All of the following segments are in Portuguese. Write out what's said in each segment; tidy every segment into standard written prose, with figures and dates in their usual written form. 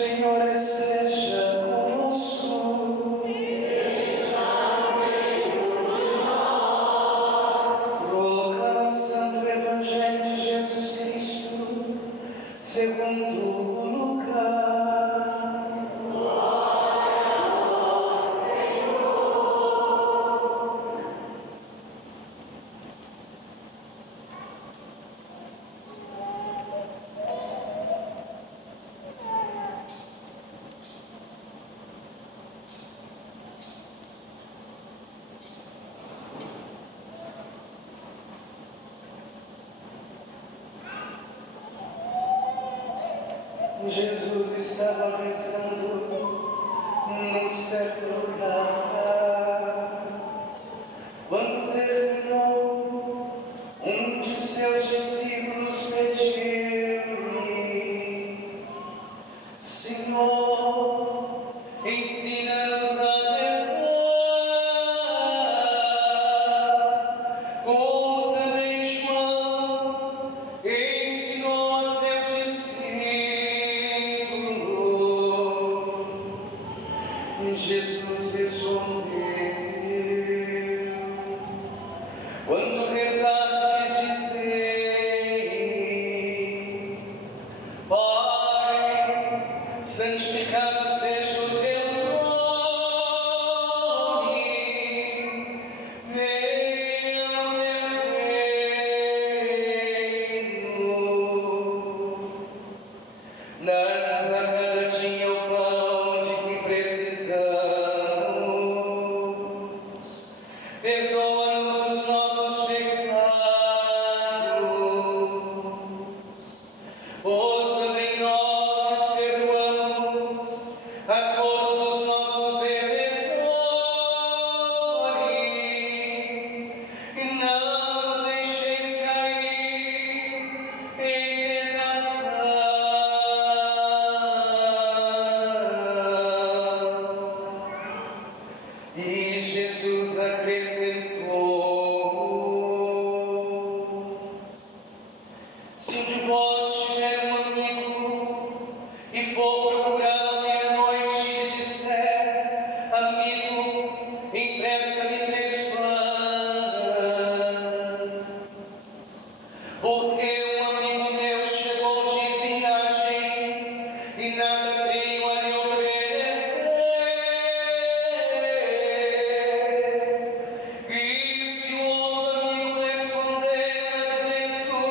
Senhor esteja convosco. Proclamação do Evangelho de Jesus Cristo, segundo Lucas. Jesus estava rezando num certo lugar. Quando terminou, um de seus discípulos pediu-lhe: Senhor, ensina-nos a rezar, como também João ensinou a seus discípulos. Jesus respondeu: quando rezardes, dizei: Pai, santificado seja o teu nome, venha o teu reino, dá-nos a cada dia o pão de que precisamos, perdoa-nos os nossos pecados, pois também nós perdoamos a todos os nossos devedores, e não nos deixeis cair em tentação, e Jesus acrescentou: se um de vós tiver um amigo e for procurá-lo à meia-noite e lhe disser: amigo, empresta-me 3 francos, porque um amigo meu chegou de viagem e nada tenho a lhe oferecer, e se o outro amigo responder lá de dentro: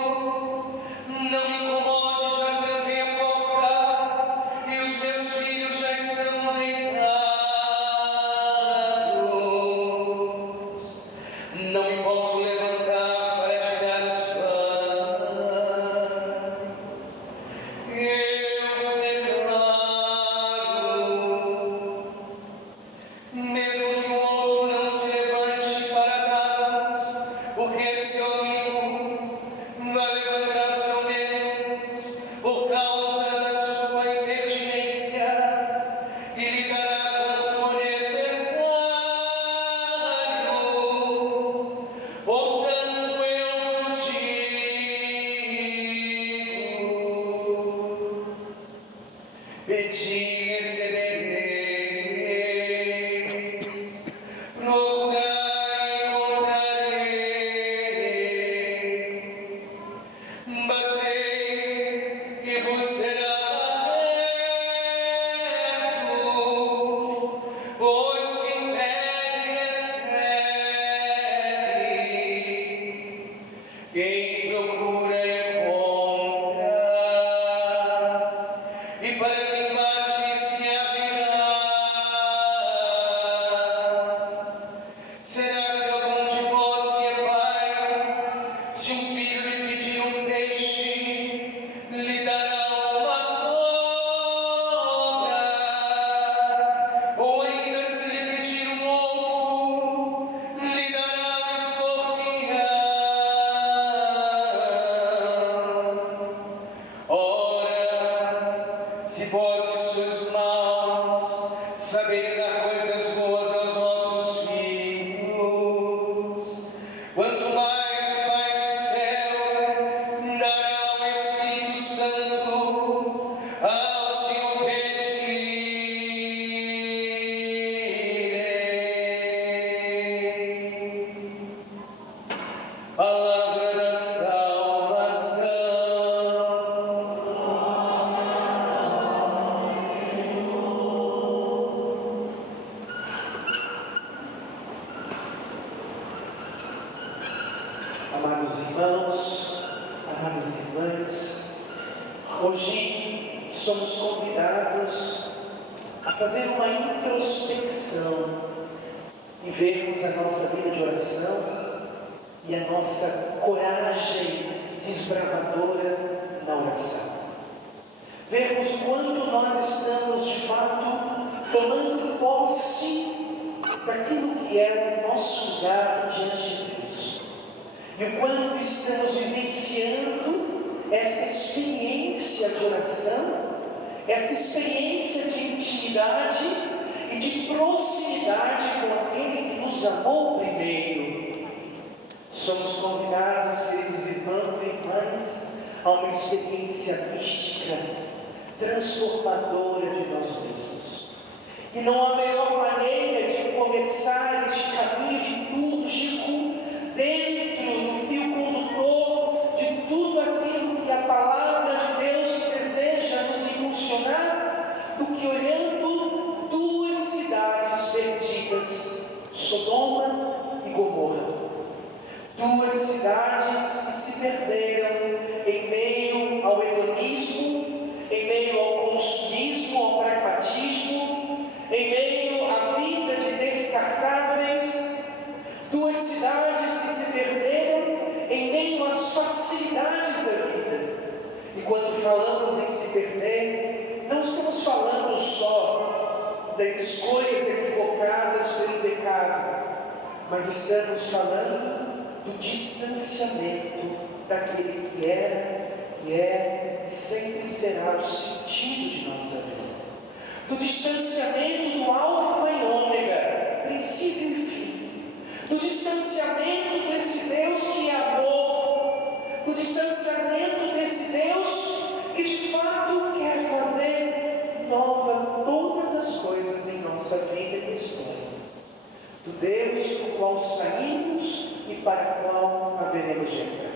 não me incomode, já tranquei a porta e os meus filhos já estão deitados, não me posso levantar para tirar os pães, eu vos declaro, mesmo que o outro não se levante para dar-nos o que seu amigo vai levantar-se ao menos por causa da sua impertinência, e lhe dará quanto for necessário. Portanto, eu vos digo: pedi e recebereis, procurai e encontrareis, batei e vos será aberto, pois quem pede recebe, quem procura encontra, e para quem bate se abrirá. Será que algum de vós que é pai, se um filho lhe pedir um peixe, lhe dará uma cobra? Ou ainda se lhe pedir um ovo, lhe dará um escorpião? Ora, se vós que sois maus sabeis dar coisas boas aos vossos filhos, quanto mais o Pai do céu dará o Espírito Santo aos que o pedirem. irmãos, amadas irmãs, hoje somos convidados a fazer uma introspecção e vermos a nossa vida de oração e a nossa coragem desbravadora na oração. Vermos quanto nós estamos de fato tomando posse daquilo que é o nosso lugar diante de Deus. E o quanto estamos vivenciando esta experiência de oração, essa experiência de intimidade e de proximidade com aquele que nos amou primeiro. Somos convidados, queridos irmãos e irmãs, a uma experiência mística, transformadora de nós mesmos. E não há melhor maneira de começar este caminho litúrgico dentro do fio condutor de tudo aquilo que a palavra de Deus deseja nos impulsionar, do que olhando duas cidades perdidas, Sodoma e Gomorra. Duas cidades que se perderam em meio ao hedonismo, em meio ao consumismo, ao pragmatismo, em meio à vida de descartáveis. Duas cidades que se perderam em meio às facilidades da vida. E quando falamos em se perder, não estamos falando só das escolhas equivocadas pelo pecado, mas estamos falando do distanciamento daquele que era, que é e sempre será o sentido de nossa vida. Do distanciamento do alfa e ômega, princípio e fim. Do distanciamento desse Deus que é amor. Do distanciamento desse Deus que de fato quer fazer nova todas as coisas em nossa vida e história. Do Deus do qual saímos e para o qual haveremos de entrar.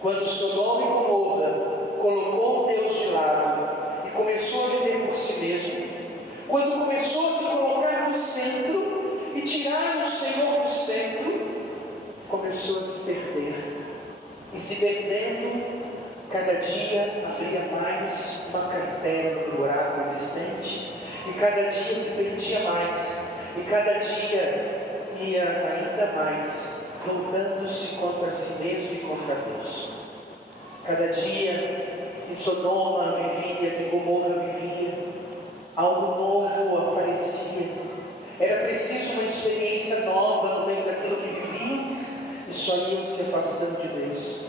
Quando Sodoma e Gomorra colocou Deus de lado e começou a viver por si mesmo, quando começou a se colocar no centro e tirar o Senhor do centro, começou a se perder. E se perdendo, cada dia abria mais uma carteira no buraco existente, e cada dia se perdia mais, e cada dia ia ainda mais, voltando-se contra si mesmo e contra Deus. Cada dia que Sodoma vivia, que Gomorra vivia, algo novo aparecia. Era preciso uma experiência nova no meio daquilo que viviam, e só iam se afastando de Deus.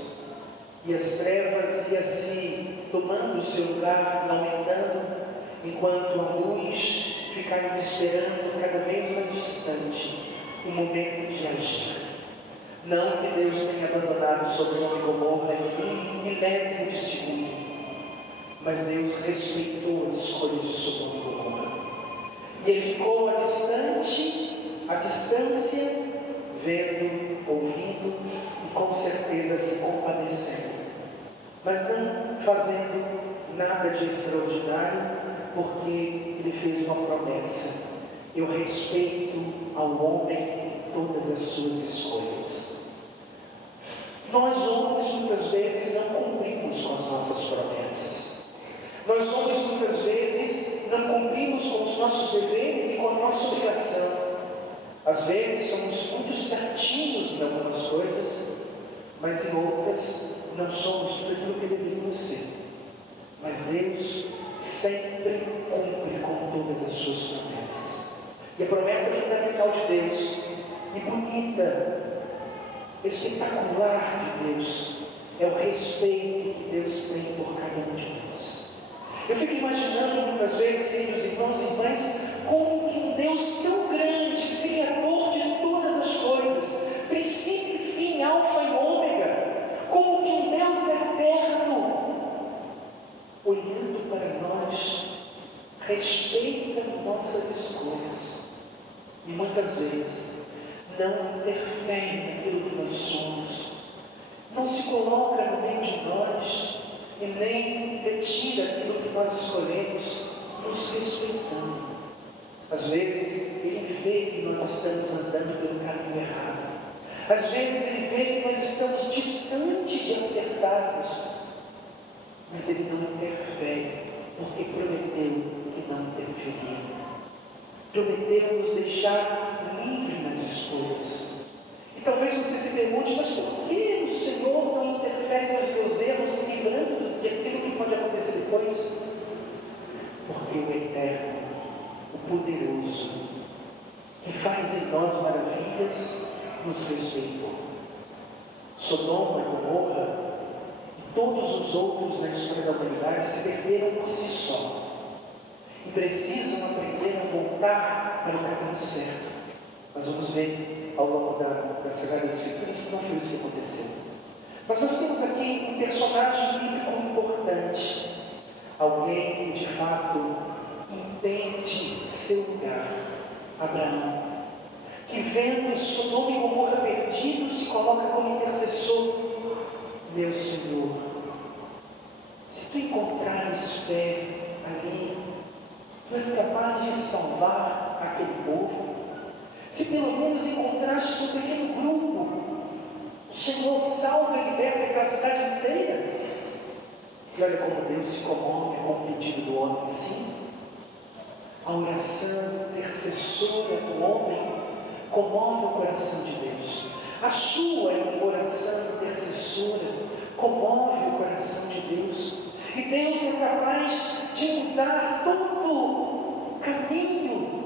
E as trevas iam se tomando o seu lugar e aumentando, enquanto a luz ficava esperando cada vez mais distante o momento de agir. Não que Deus tenha abandonado Sodoma e Gomorra em um milésimo de segundo, mas Deus respeitou as escolhas de Sodoma e Gomorra. E ele ficou à distância, vendo, ouvindo e com certeza se compadecendo, mas não fazendo nada de extraordinário, porque ele fez uma promessa: eu respeito ao homem em todas as suas escolhas. Nós homens muitas vezes não cumprimos com as nossas promessas. Nós homens muitas vezes não cumprimos com os nossos deveres e com a nossa obrigação. Às vezes somos muito certinhos em algumas coisas, mas em outras não somos tudo aquilo que deveríamos ser. Mas Deus sempre cumpre com todas as suas promessas. E a promessa fundamental de Deus, e bonita, espetacular de Deus, é o respeito que Deus tem por cada um de nós. Eu fico imaginando muitas vezes, queridos irmãos e irmãs, como que um Deus tão grande, Criador de todas as coisas, princípio e fim, alfa e ômega, como que um Deus eterno, olhando para nós, respeita nossas escolhas e muitas vezes não interfere naquilo que nós somos, não se coloca no meio de nós e nem retira aquilo que nós escolhemos, nos respeitando. Às vezes ele vê que nós estamos andando pelo caminho errado, Às vezes Ele vê que nós estamos distantes de acertarmos, mas Ele não interfere, porque prometeu que não interferia. Prometeu nos deixar livre nas escolhas. E talvez você se pergunte, mas por que o Senhor não interfere nos meus erros, me livrando de aquilo que pode acontecer depois? Porque o Eterno, o Poderoso, que faz em nós maravilhas, nos respeitou. Sodoma, Gomorra e todos os outros na história da humanidade se perderam por si só e precisam aprender a voltar para o caminho certo. Mas vamos ver ao longo das Sagradas Escrituras que não foi isso que aconteceu. Mas nós temos aqui um personagem bíblico importante, alguém que de fato entende seu lugar, Abraão, que vendo Sodoma e Gomorra perdidos, se coloca como intercessor. Meu Senhor, se tu encontrares fé ali, tu és capaz de salvar aquele povo. Se pelo menos encontrastes um pequeno grupo, o Senhor salva e liberta aquela cidade inteira. E olha como Deus se comove com o pedido do homem. Sim, a oração intercessora do homem comove o coração de Deus. A sua oração intercessora comove o coração de Deus. E Deus é capaz de mudar todo o caminho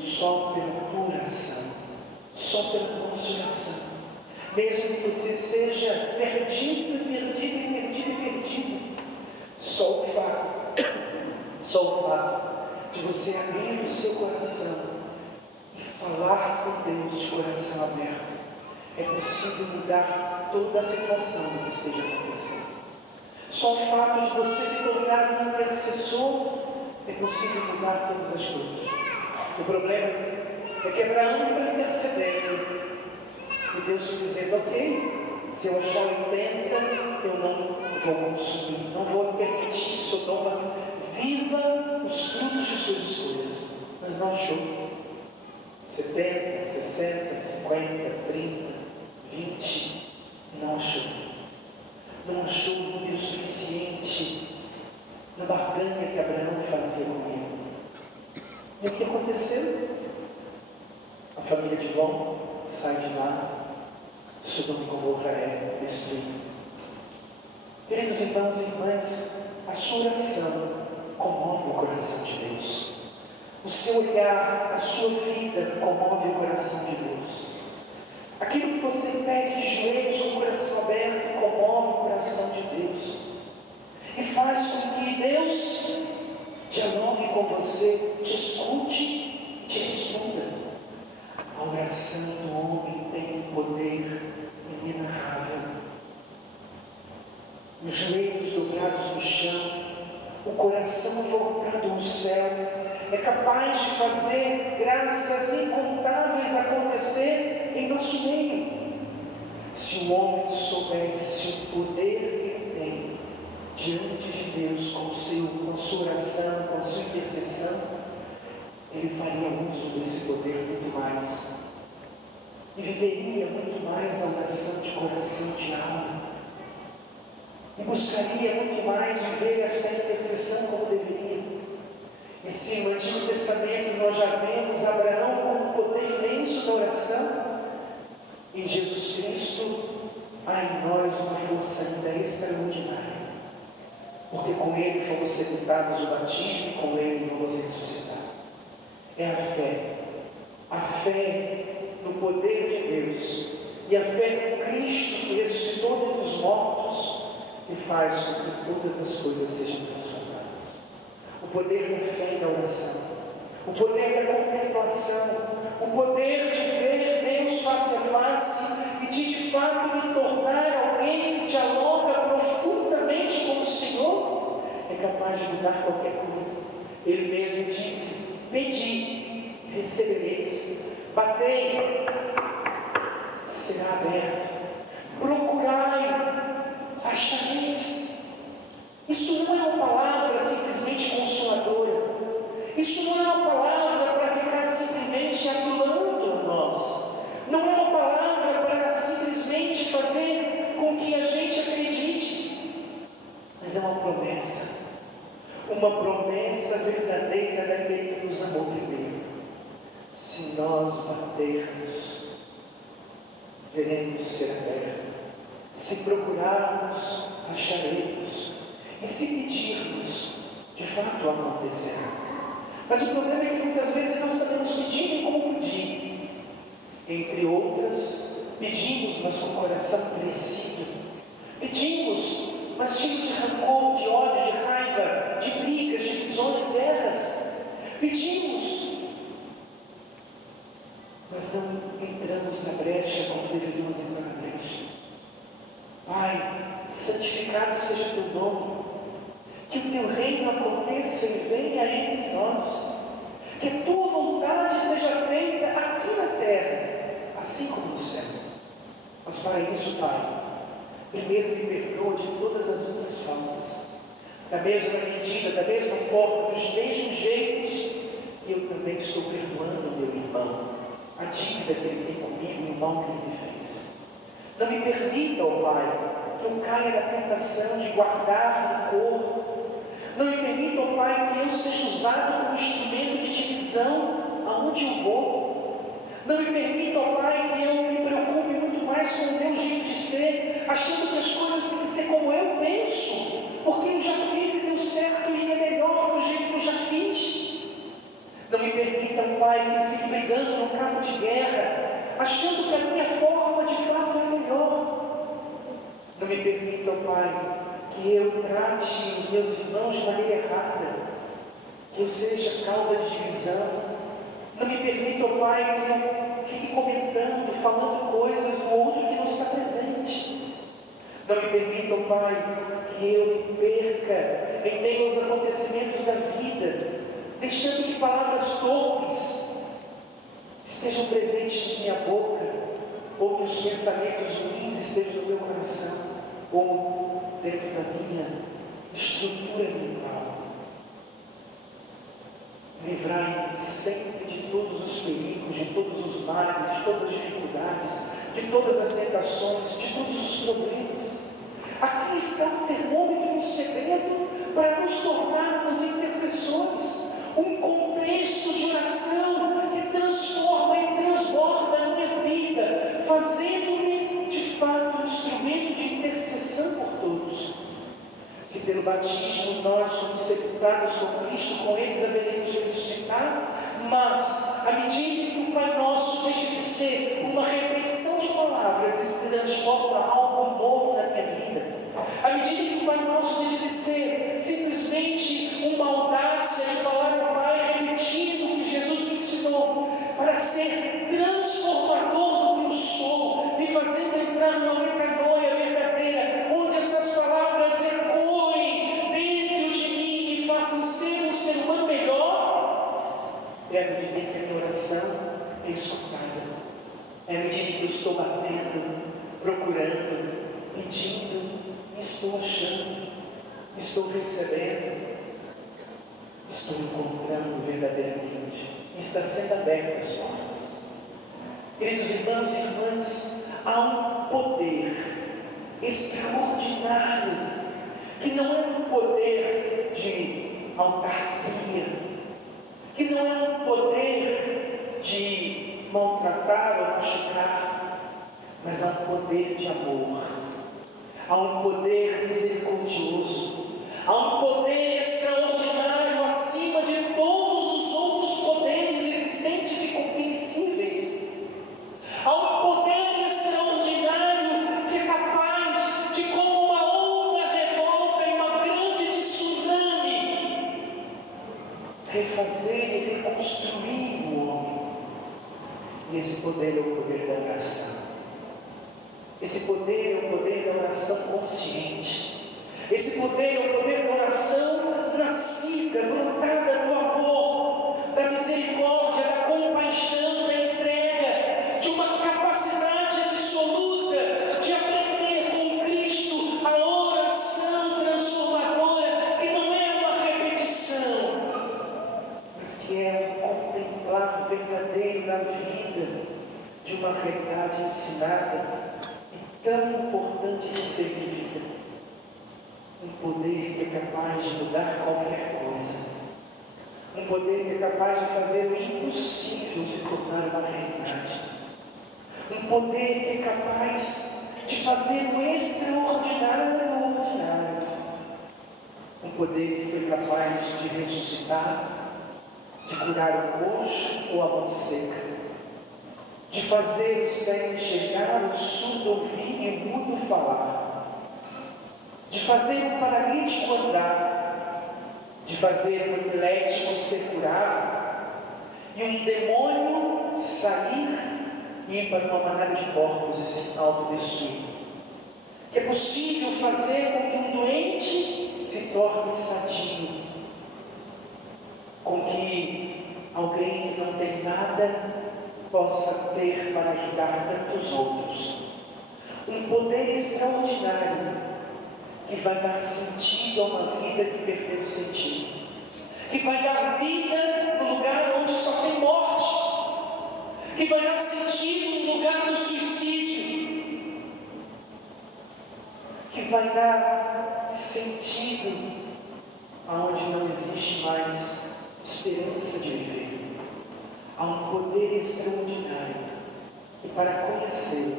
só pela tua oração, só pela nossa oração. Mesmo que você seja perdido, só o fato de você abrir o seu coração e falar com Deus de coração aberto, é possível mudar toda a situação do que esteja acontecendo. Só o fato de você se tornar um intercessor é possível mudar todas as coisas. O problema é que Abraão foi intercedendo e Deus foi dizendo: ok, se eu achar 80, eu não vou consumir, não vou permitir que Sodoma viva os frutos de suas escolhas. Mas não achou. 70, 60, 50, 30, 20, não achou. Não achou o número suficiente na barganha que Abraão fazia com ele. E o que aconteceu? A família de Ló sai de lá, Sodoma e Gomorra é destruída. Queridos irmãos e irmãs, a sua oração comove o coração de Deus. O seu olhar, a sua vida comove o coração de Deus. Aquilo que você pede de joelhos com o coração aberto comove o coração de Deus. E faz com que Deus dialogue com você, te escute e te responda. A oração do homem tem um poder inenarrável. Os joelhos dobrados no chão, o coração voltado ao céu, é capaz de fazer graças incontáveis acontecer em nosso meio. Se o homem soubesse o poder que ele tem diante de Deus com a sua oração, com a sua intercessão, ele faria uso desse poder muito mais e viveria muito mais a oração de coração, de alma, e buscaria muito mais viver esta intercessão como deveria. E se no Antigo Testamento nós já vemos Abraão com um poder imenso da oração, em Jesus Cristo há em nós uma força ainda extraordinária, porque com Ele fomos sepultados no batismo e com Ele vamos ressuscitar. É a fé no poder de Deus e a fé no Cristo que ressuscitou dentre os mortos e faz com que todas as coisas sejam transformadas. O poder da fé e da oração, o poder da contemplação, o poder de ver Deus face a face e de fato me tornar alguém que dialoga profundamente com o Senhor, é capaz de mudar qualquer coisa. Ele mesmo disse: pedi, recebereis, batei, será aberto, procurai, achareis. Isto não é uma palavra simplesmente consoladora, isto não é uma palavra para ficar simplesmente adulando a nós, não é uma uma promessa verdadeira daquele que nos amou primeiro. Se nós batermos, veremos ser aberto. Se procurarmos, acharemos. E se pedirmos, de fato acontecerá. Mas o problema é que muitas vezes não sabemos pedir nem como pedir. Entre outras, pedimos, mas com o coração endurecido. Pedimos, mas cheios de rancor, de ódio, de raiva, de brigas, divisões, guerras. Pedimos, mas não entramos na brecha como deveríamos entrar na brecha. Pai, santificado seja o teu nome, que o teu reino aconteça e venha entre nós, que a tua vontade seja feita aqui na terra, assim como no céu. Mas para isso, Pai, primeiro me perdoa de todas as minhas faltas, da mesma medida, da mesma forma, dos mesmos jeitos, que eu também estou perdoando o meu irmão, a dívida que ele tem comigo e o mal que ele me fez. Não me permita, ó Pai, que eu caia na tentação de guardar rancor. Não me permita, ó Pai, que eu seja usado como instrumento de divisão aonde eu vou. Não me permita, ó Pai, que eu me preocupe muito mais com o meu jeito de ser, achando que as coisas têm que ser como eu penso, porque eu já fiz e deu certo e é melhor do jeito que eu já fiz. Não me permita, Pai, que eu fique brigando no cabo de guerra, achando que a minha forma de fato é melhor. Não me permita, Pai, que eu trate os meus irmãos de maneira errada, que eu seja causa de divisão. Não me permita, Pai, que eu fique comentando, falando coisas do outro que não está presente. Não me permita, Pai, que eu me perca em meio aos acontecimentos da vida, deixando que palavras torpes estejam presentes na minha boca, ou que os pensamentos ruins estejam no meu coração, ou dentro da minha estrutura mental. Livrai-me sempre de todos os perigos, de todos os males, de todas as dificuldades, de todas as tentações, de todos os problemas. Aqui está o termômetro e um segredo para nos tornarmos intercessores. Um contexto de oração que transforma e transborda a minha vida, fazendo-me de fato um instrumento de intercessão por todos. Se pelo batismo nós somos sepultados com Cristo, com eles haveremos de ressuscitar, mas à medida que o Pai Nosso deixa de ser uma repetição de palavras e se transforma em algo novo na minha vida, à medida que o Pai Nosso deixa de ser simplesmente uma audácia de falar ao Pai repetindo o que Jesus me ensinou, para ser transformador do que eu sou, me fazendo entrar numa metanoia verdadeira, onde essas palavras ecoem dentro de mim e façam ser um ser humano melhor, é à medida que a minha oração é escutada, é à medida que eu estou batendo, procurando, pedindo, estou achando, estou recebendo, estou encontrando verdadeiramente, está sendo aberto as portas. Queridos irmãos e irmãs, há um poder extraordinário, que não é um poder de autarquia, que não é um poder de maltratar ou machucar, mas há um poder de amor. Há um poder misericordioso, há um poder extraordinário acima de todos os outros poderes existentes e compreensíveis. Há um poder extraordinário que é capaz de, como uma onda revolta em uma grande tsunami, refazer e reconstruir o homem. E esse poder é o poder da oração. Esse poder é o poder da oração consciente. Esse poder é o poder da oração nascida, brotada do amor, da misericórdia, da compaixão, da entrega, de uma capacidade absoluta de aprender com Cristo a oração transformadora, que não é uma repetição, mas que é um contemplar verdadeiro na vida de uma realidade ensinada, tão importante de ser vivida. Um poder que é capaz de mudar qualquer coisa. Um poder que é capaz de fazer o impossível se tornar uma realidade. Um poder que é capaz de fazer o extraordinário ordinário. Um poder que foi capaz de ressuscitar, de curar o coxo ou a mão seca, de fazer o cego enxergar, o surdo ouvir e o mudo falar, de fazer o paralítico andar, de fazer o epilético ser curado e um demônio sair e ir para uma manada de porcos e se autodestruir. Que é possível fazer com que um doente se torne sadio, com que alguém que não tem nada possa ter para ajudar tantos outros. Um poder extraordinário que vai dar sentido a uma vida que perdeu sentido, que vai dar vida no lugar onde só tem morte, que vai dar sentido no lugar do suicídio, que vai dar sentido aonde não existe mais esperança de viver. Há um poder extraordinário e para conhecê-lo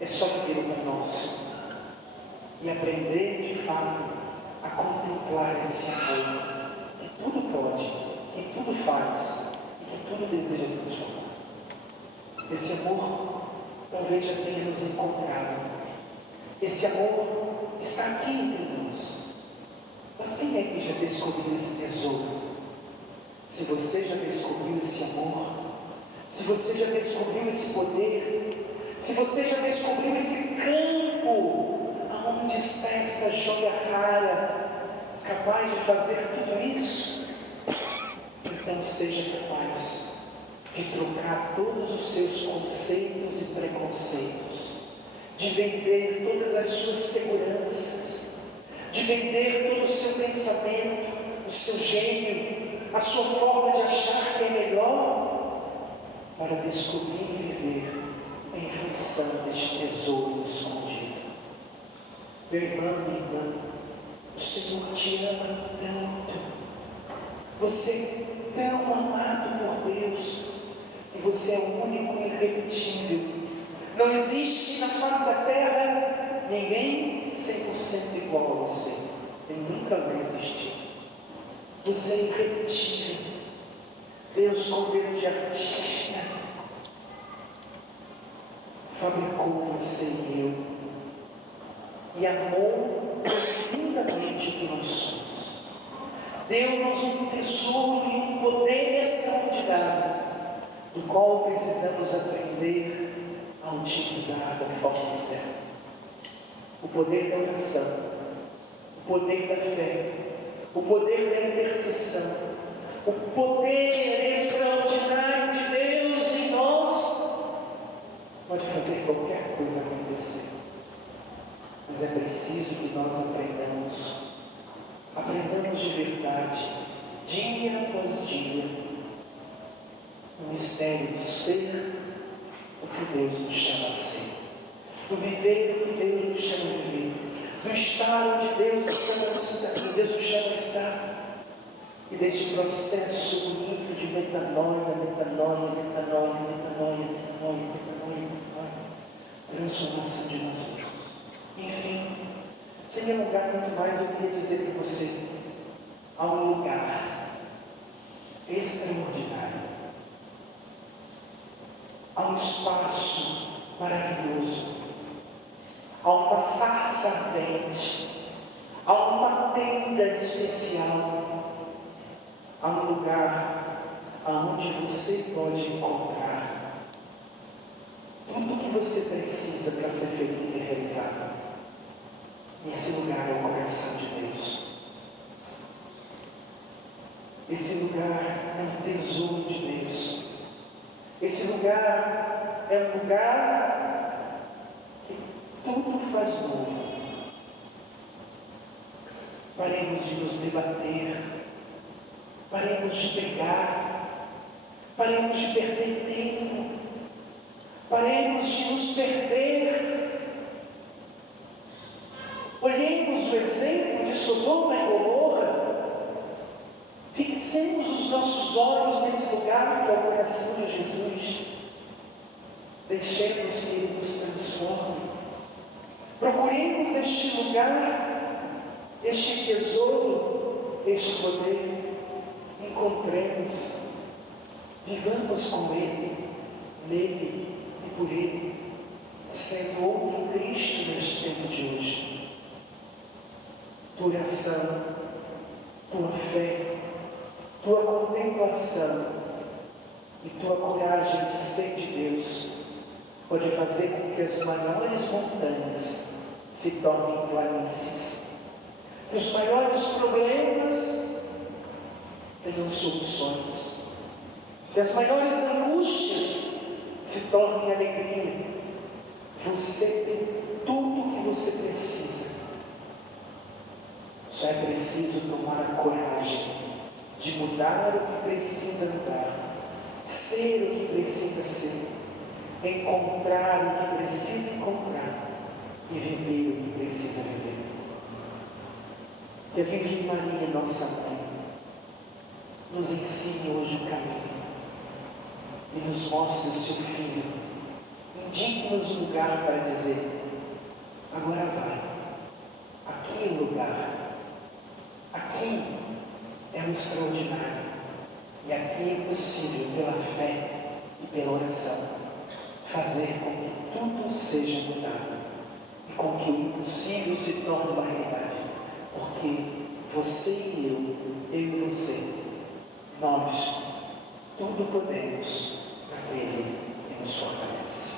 é só viver o nosso e aprender de fato a contemplar esse amor que tudo pode, que tudo faz e que tudo deseja transformar. Esse amor talvez já tenha nos encontrado. Esse amor está aqui entre nós. Mas quem é que já descobriu esse tesouro? Se você já descobriu esse amor, se você já descobriu esse poder, se você já descobriu esse campo, aonde está esta joia rara, capaz de fazer tudo isso, então seja capaz de trocar todos os seus conceitos e preconceitos, de vender todas as suas seguranças, de vender todo o seu pensamento, o seu gênio, a sua forma de achar que é melhor, para descobrir e viver em função deste tesouro escondido. Meu irmão, minha irmã, o Senhor te ama tanto, você é tão amado por Deus, que você é o único e irrepetível. Não existe na face da terra ninguém 100% igual a você, e nunca vai existir. Você é irrepetível. Deus, com dedo de artista, fabricou você e eu e amou profundamente o que nós somos. Deu-nos um tesouro e um poder extraordinário, do qual precisamos aprender a utilizar da forma certa. O poder da oração, o poder da fé, o poder da intercessão, o poder extraordinário de Deus em nós, pode fazer qualquer coisa acontecer. Mas é preciso que nós aprendamos de verdade, dia após dia, o mistério do ser o que Deus nos chama a ser, do viver o que Deus nos chama a viver, do estar onde Deus nos chama a estar, e deste processo bonito de metanoia, transformação de nós mesmos. Enfim, sem me alongar muito mais, eu queria dizer para você: há um lugar extraordinário, há um espaço maravilhoso, há uma sarça ardente, há uma tenda especial, há um lugar aonde você pode encontrar tudo o que você precisa para ser feliz e realizado. E esse lugar é o coração de Deus. Esse lugar é um tesouro de Deus. Esse lugar é um lugar que tudo faz novo. Paremos de nos debater, paremos de brigar, paremos de perder tempo, paremos de nos perder Olhemos o exemplo de Sodoma e Gomorra, fixemos os nossos olhos nesse lugar que é o coração de Jesus, deixemos que Ele nos transforme, procuremos este lugar, este tesouro, este poder, encontremos, vivamos com Ele, nele e por Ele, sendo outro Cristo neste tempo de hoje. Tua oração, tua fé, tua contemplação e tua coragem de ser de Deus pode fazer com que as maiores montanhas se tornem planícies, que os maiores problemas tenham soluções, que as maiores angústias se tornem alegria. Você tem tudo o que você precisa. Só é preciso tomar a coragem de mudar o que precisa mudar, ser o que precisa ser, encontrar o que precisa encontrar e viver o que precisa viver. Que a Virgem Maria, nossa Mãe, nos ensine hoje o caminho e nos mostre o seu Filho. Indique-nos o lugar para dizer: agora vai, aqui é o lugar. Aqui é o extraordinário, e aqui é possível, pela fé e pela oração, fazer com que tudo seja mudado e com que o impossível se torne uma realidade, porque você e eu e você, nós tudo podemos naquele que nos fortalece.